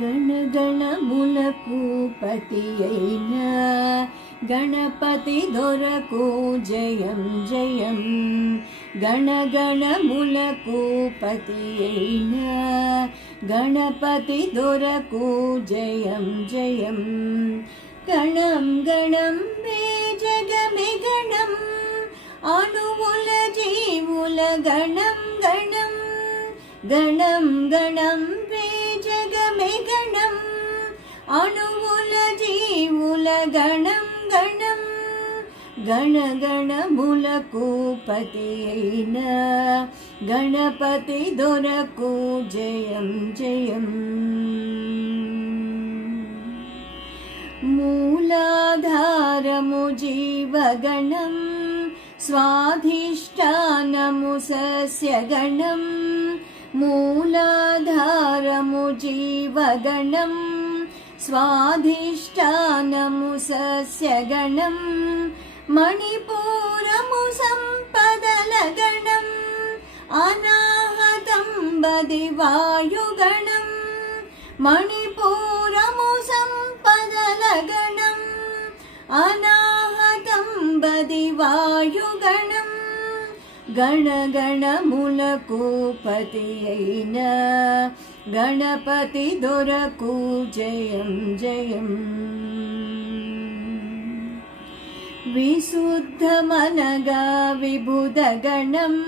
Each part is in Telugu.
గణగణములకు పతి అయిన గణపతి దొరకు జయం జయం. గణగణములకు పతి అయిన గణపతి దొరకు జయం జయం. గణం గణం మే జగమే గణం అణువుల జీవుల గణం గణం. గణం గణం మే జగమే గణం అణువుల జీవుల గణం గణం. గణగణములకు పతి అయిన గణపతి దొరకు జయం జయం. మూలాధారము జీవగణం స్వాధిష్టానము సస్యగణం. మూలాధారము జీవగణం స్వాధిష్టానము సస్యగణం. మణిపూరము సంపదల గణం అనాహతం బది వాయుగణం. మణిపూరము సంపదల గణం అనాహతం బది వాయుగణం. గణగణములకు పతి అయిన గణపతి దొరకు జయం జయం. విశుద్ధమనగా విబుధ గణం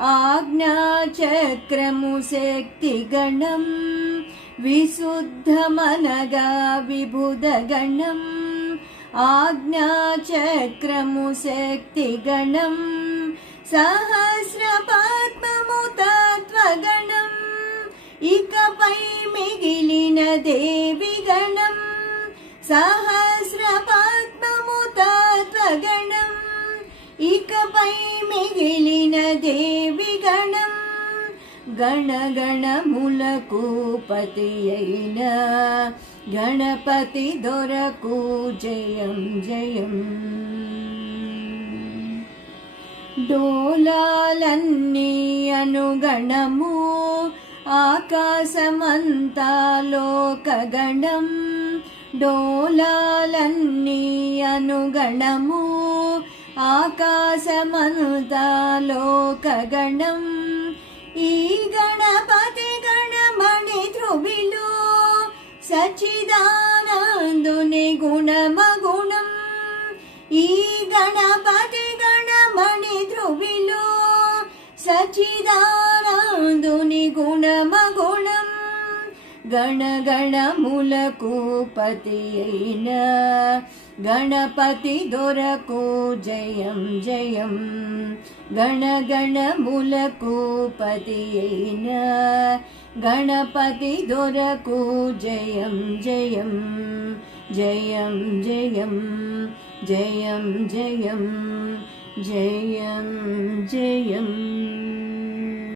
ఆజ్ఞాచక్రము శక్తి గణం. విశుద్ధమనగా విబుధ గణం ఆజ్ఞాచక్రము శక్తి గణం. సహస్ర పద్మము తత్వగణం ఇకపై మిగిలిన దేవి గణం. సహస్ర పద్మము తత్వగణం ఇకపై మిగిలిన దేవి గణం. గణగణములకు పతి అయిన గణపతి దొరకు జయం జయం. డోలాలన్నీ అనుగణము ఆకాశమంతా లోకగణం. డోలాలన్నీ అనుగణము ఆకాశమంతా లోకగణం. ఈ గణపతి గణమణి ధ్రువిలో సచ్చిదానందుని గుణమగుణం. ఈ గణపతి గణమణి ధ్రువిలో సచ్చిదానందుని గుణమగుణం. గణగణములకు పతి అయిన గణపతి దొరకు జయం జయం. గణగణములకు పతి అయిన గణపతి దొరకు జయం జయం. జయం జయం జయం జయం జయం జయం.